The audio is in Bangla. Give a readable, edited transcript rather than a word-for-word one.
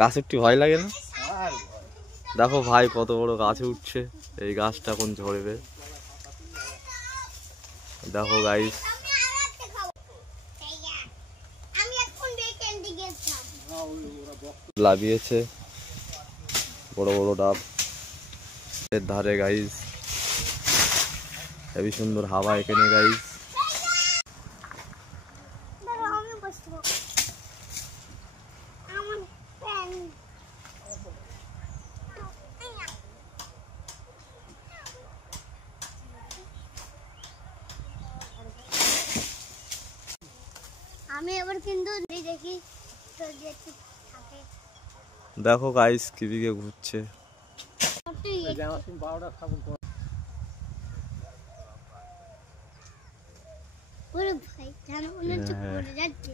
গাছ একটু ভয় লাগে না? দেখো ভাই কত বড় গাছে উঠছে, এই গাছটা এখন ঝরবে। দেখো গাইস, লাভিয়েছে বড় বড় ডাব এর ধারে গাইস। হেবি সুন্দর হাওয়া এখানে গাইস। আমি এবার কিন্তু দেখি দেখো গাইস কিদিকে ঘুরছে। ওরে ভাই জানো মনে হচ্ছে পড়ে যাচ্ছে।